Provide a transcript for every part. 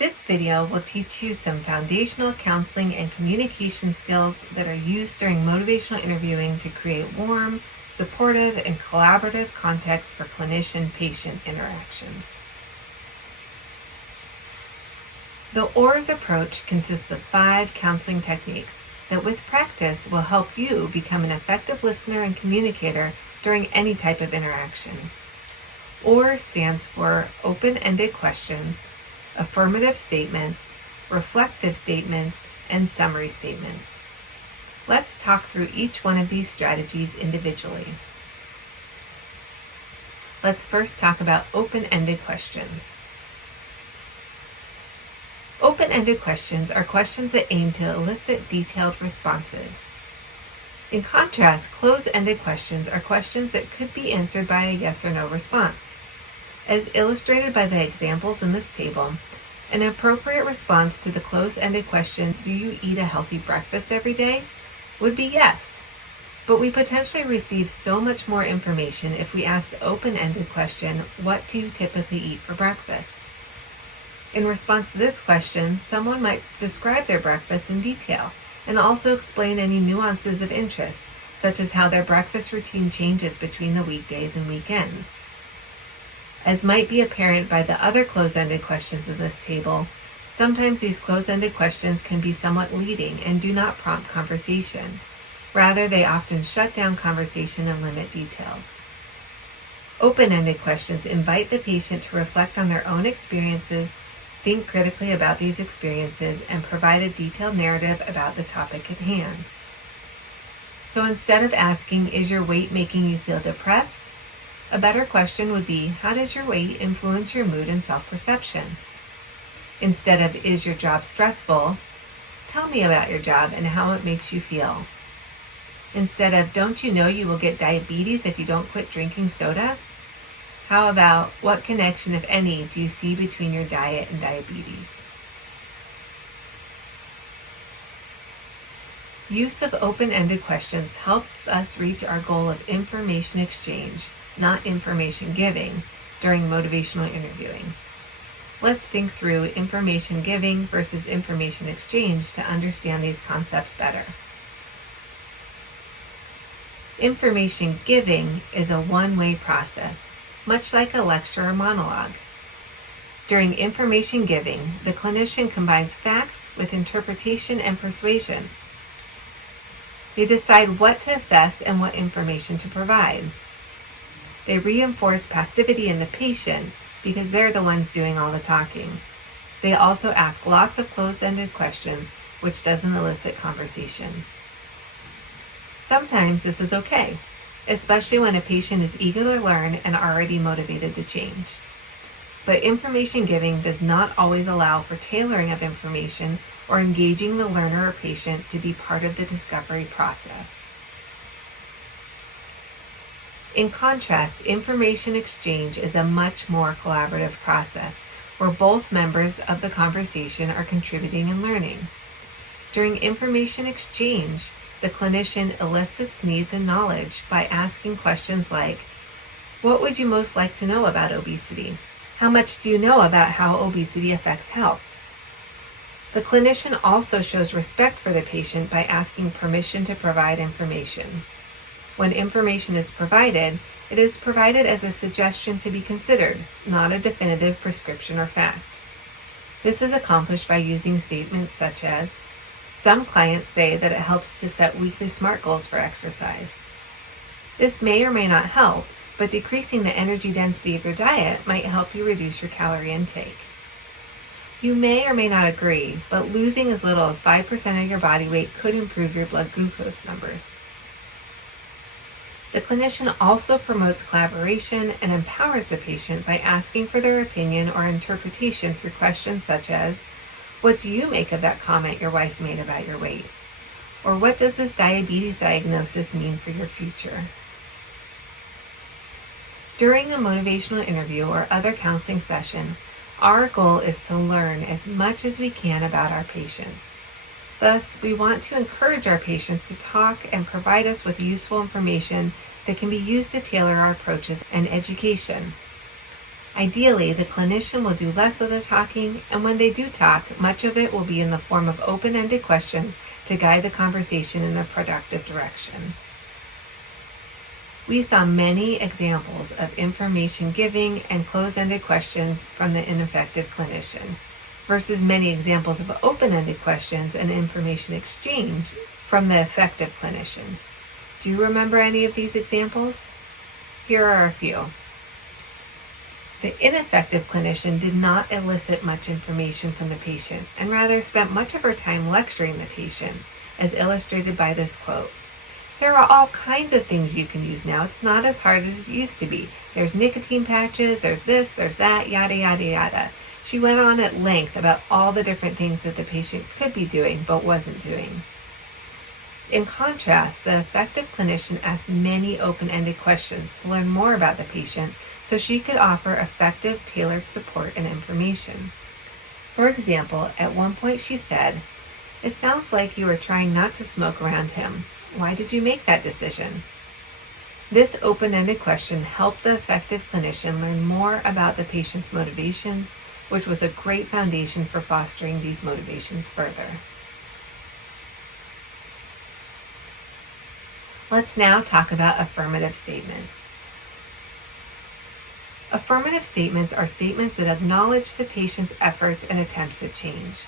This video will teach you some foundational counseling and communication skills that are used during motivational interviewing to create warm, supportive, and collaborative context for clinician-patient interactions. The OARS approach consists of 5 counseling techniques that with practice will help you become an effective listener and communicator during any type of interaction. OARS stands for Open-Ended Questions, Affirmative Statements, Reflective Statements, and Summary Statements. Let's talk through each one of these strategies individually. Let's first talk about open-ended questions. Open-ended questions are questions that aim to elicit detailed responses. In contrast, closed-ended questions are questions that could be answered by a yes or no response. As illustrated by the examples in this table, an appropriate response to the closed-ended question, "Do you eat a healthy breakfast every day?" would be yes. But we potentially receive so much more information if we ask the open-ended question, "What do you typically eat for breakfast?" In response to this question, someone might describe their breakfast in detail and also explain any nuances of interest, such as how their breakfast routine changes between the weekdays and weekends. As might be apparent by the other closed-ended questions in this table, sometimes these closed-ended questions can be somewhat leading and do not prompt conversation. Rather, they often shut down conversation and limit details. Open-ended questions invite the patient to reflect on their own experiences, think critically about these experiences, and provide a detailed narrative about the topic at hand. So instead of asking, "Is your weight making you feel depressed?" a better question would be, "How does your weight influence your mood and self-perceptions?" Instead of, "Is your job stressful?" "Tell me about your job and how it makes you feel." Instead of, "Don't you know you will get diabetes if you don't quit drinking soda?" How about, "What connection, if any, do you see between your diet and diabetes?" Use of open-ended questions helps us reach our goal of information exchange, not information giving, during motivational interviewing. Let's think through information giving versus information exchange to understand these concepts better. Information giving is a one-way process, much like a lecture or monologue. During information giving, the clinician combines facts with interpretation and persuasion. They decide what to assess and what information to provide. They reinforce passivity in the patient because they're the ones doing all the talking. They also ask lots of closed-ended questions, which doesn't elicit conversation. Sometimes this is okay, especially when a patient is eager to learn and already motivated to change. But information giving does not always allow for tailoring of information or engaging the learner or patient to be part of the discovery process. In contrast, information exchange is a much more collaborative process where both members of the conversation are contributing and learning. During information exchange, the clinician elicits needs and knowledge by asking questions like, "What would you most like to know about obesity? How much do you know about how obesity affects health?" The clinician also shows respect for the patient by asking permission to provide information. When information is provided, it is provided as a suggestion to be considered, not a definitive prescription or fact. This is accomplished by using statements such as, "Some clients say that it helps to set weekly SMART goals for exercise." This may or may not help, but decreasing the energy density of your diet might help you reduce your calorie intake. You may or may not agree, but losing as little as 5% of your body weight could improve your blood glucose numbers. The clinician also promotes collaboration and empowers the patient by asking for their opinion or interpretation through questions such as, "What do you make of that comment your wife made about your weight?" Or, "What does this diabetes diagnosis mean for your future?" During a motivational interview or other counseling session, our goal is to learn as much as we can about our patients. Thus, we want to encourage our patients to talk and provide us with useful information that can be used to tailor our approaches and education. Ideally, the clinician will do less of the talking, and when they do talk, much of it will be in the form of open-ended questions to guide the conversation in a productive direction. We saw many examples of information giving and close-ended questions from the ineffective clinician, versus many examples of open-ended questions and information exchange from the effective clinician. Do you remember any of these examples? Here are a few. The ineffective clinician did not elicit much information from the patient and rather spent much of her time lecturing the patient, as illustrated by this quote. There are all kinds of things you can use now. It's not as hard as it used to be. There's nicotine patches, there's this, there's that, yada, yada, yada. She went on at length about all the different things that the patient could be doing but wasn't doing. In contrast, the effective clinician asked many open-ended questions to learn more about the patient so she could offer effective, tailored support and information. For example, at one point she said, "It sounds like you are trying not to smoke around him. Why did you make that decision?" This open-ended question helped the effective clinician learn more about the patient's motivations, which was a great foundation for fostering these motivations further. Let's now talk about affirmative statements. Affirmative statements are statements that acknowledge the patient's efforts and attempts at change.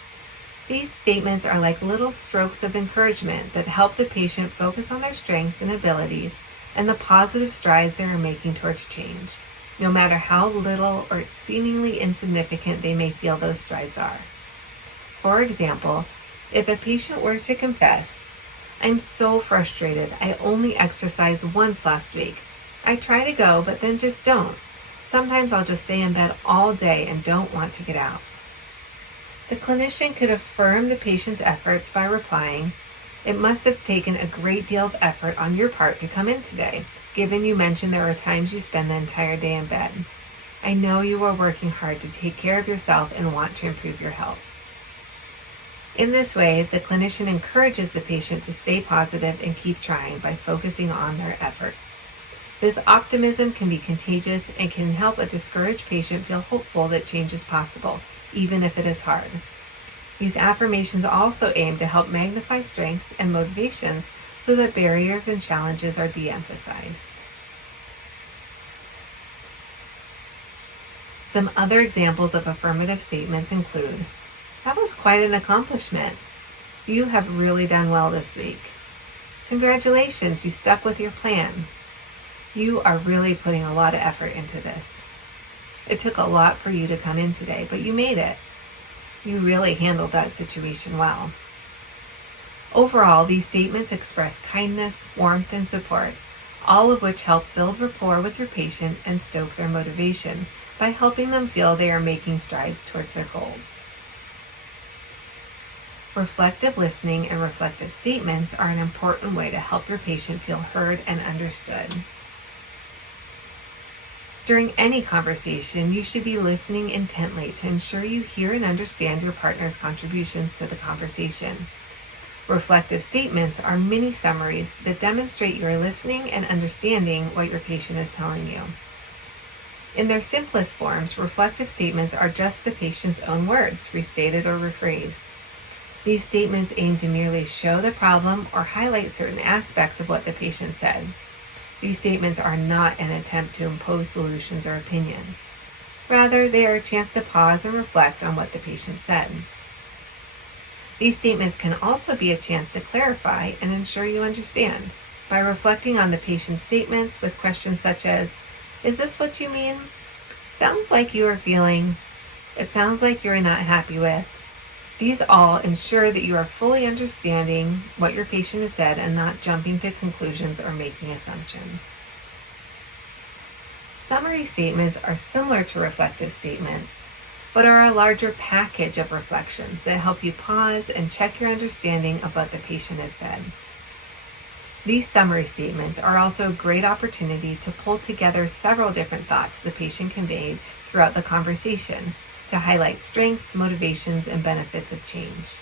These statements are like little strokes of encouragement that help the patient focus on their strengths and abilities and the positive strides they are making towards change, no matter how little or seemingly insignificant they may feel those strides are. For example, if a patient were to confess, "I'm so frustrated. I only exercised once last week. I try to go, but then just don't. Sometimes I'll just stay in bed all day and don't want to get out." The clinician could affirm the patient's efforts by replying, "It must have taken a great deal of effort on your part to come in today, given you mentioned there are times you spend the entire day in bed. I know you are working hard to take care of yourself and want to improve your health." In this way, the clinician encourages the patient to stay positive and keep trying by focusing on their efforts. This optimism can be contagious and can help a discouraged patient feel hopeful that change is possible, even if it is hard. These affirmations also aim to help magnify strengths and motivations so that barriers and challenges are de-emphasized. Some other examples of affirmative statements include, "That was quite an accomplishment. You have really done well this week. Congratulations, you stuck with your plan. You are really putting a lot of effort into this. It took a lot for you to come in today, but you made it. You really handled that situation well." Overall, these statements express kindness, warmth, and support, all of which help build rapport with your patient and stoke their motivation by helping them feel they are making strides towards their goals. Reflective listening and reflective statements are an important way to help your patient feel heard and understood. During any conversation, you should be listening intently to ensure you hear and understand your partner's contributions to the conversation. Reflective statements are mini summaries that demonstrate you are listening and understanding what your patient is telling you. In their simplest forms, reflective statements are just the patient's own words, restated or rephrased. These statements aim to merely show the problem or highlight certain aspects of what the patient said. These statements are not an attempt to impose solutions or opinions. Rather, they are a chance to pause and reflect on what the patient said. These statements can also be a chance to clarify and ensure you understand by reflecting on the patient's statements with questions such as, "Is this what you mean? Sounds like you are feeling. It sounds like you're not happy with." These all ensure that you are fully understanding what your patient has said and not jumping to conclusions or making assumptions. Summary statements are similar to reflective statements, but are a larger package of reflections that help you pause and check your understanding of what the patient has said. These summary statements are also a great opportunity to pull together several different thoughts the patient conveyed throughout the conversation, to highlight strengths, motivations, and benefits of change.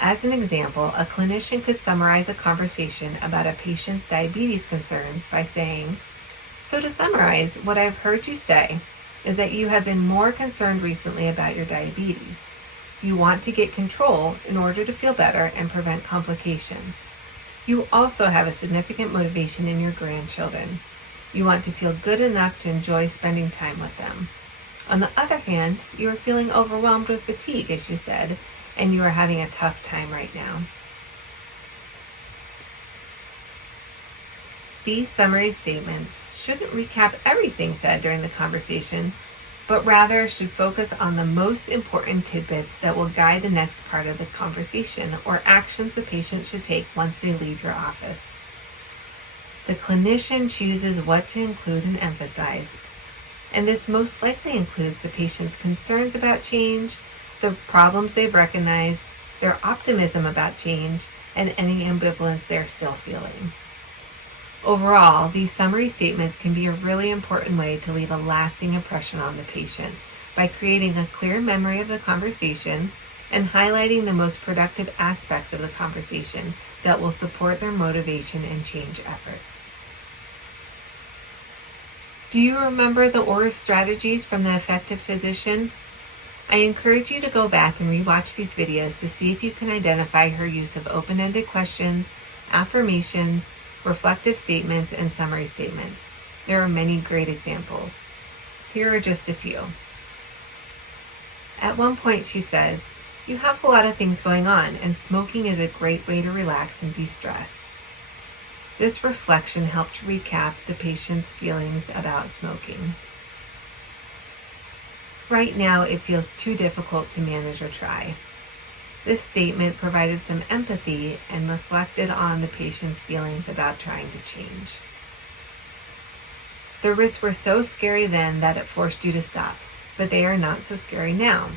As an example, a clinician could summarize a conversation about a patient's diabetes concerns by saying, "So to summarize what I've heard you say, is that you have been more concerned recently about your diabetes. You want to get control in order to feel better and prevent complications. You also have a significant motivation in your grandchildren. You want to feel good enough to enjoy spending time with them. On the other hand, you are feeling overwhelmed with fatigue, as you said, and you are having a tough time right now. These summary statements shouldn't recap everything said during the conversation, but rather should focus on the most important tidbits that will guide the next part of the conversation or actions the patient should take once they leave your office. The clinician chooses what to include and emphasize, and this most likely includes the patient's concerns about change, the problems they've recognized, their optimism about change, and any ambivalence they're still feeling. Overall, these summary statements can be a really important way to leave a lasting impression on the patient by creating a clear memory of the conversation and highlighting the most productive aspects of the conversation that will support their motivation and change efforts. Do you remember the OARS strategies from the Effective Physician? I encourage you to go back and rewatch these videos to see if you can identify her use of open-ended questions, affirmations, reflective statements, and summary statements. There are many great examples. Here are just a few. At one point she says, "You have a lot of things going on, and smoking is a great way to relax and de-stress." This reflection helped recap the patient's feelings about smoking. "Right now it feels too difficult to manage or try." This statement provided some empathy and reflected on the patient's feelings about trying to change. "The risks were so scary then that it forced you to stop, but they are not so scary now."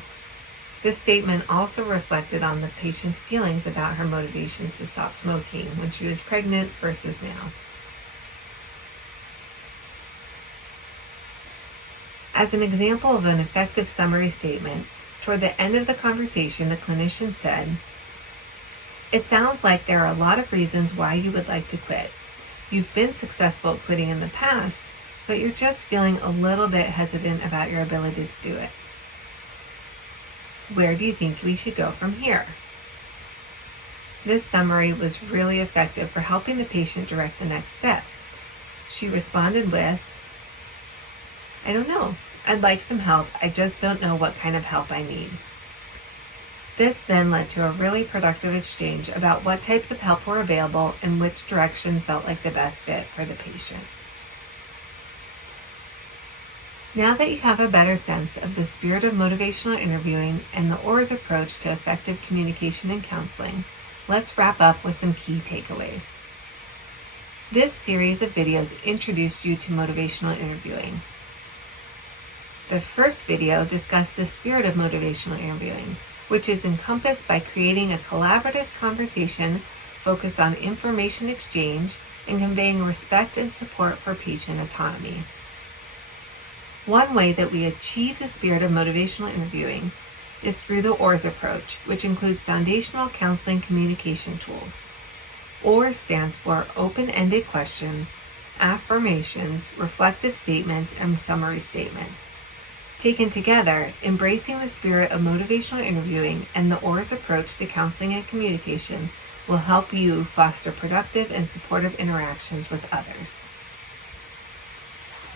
This statement also reflected on the patient's feelings about her motivations to stop smoking when she was pregnant versus now. As an example of an effective summary statement, toward the end of the conversation, the clinician said, "It sounds like there are a lot of reasons why you would like to quit. You've been successful at quitting in the past, but you're just feeling a little bit hesitant about your ability to do it. Where do you think we should go from here?" This summary was really effective for helping the patient direct the next step. She responded with, "I don't know. I'd like some help. I just don't know what kind of help I need." This then led to a really productive exchange about what types of help were available and which direction felt like the best fit for the patient. Now that you have a better sense of the spirit of motivational interviewing and the OARS approach to effective communication and counseling, let's wrap up with some key takeaways. This series of videos introduced you to motivational interviewing. The first video discussed the spirit of motivational interviewing, which is encompassed by creating a collaborative conversation focused on information exchange and conveying respect and support for patient autonomy. One way that we achieve the spirit of motivational interviewing is through the OARS approach, which includes foundational counseling communication tools. OARS stands for Open-Ended Questions, Affirmations, Reflective Statements, and Summary Statements. Taken together, embracing the spirit of motivational interviewing and the OARS approach to counseling and communication will help you foster productive and supportive interactions with others.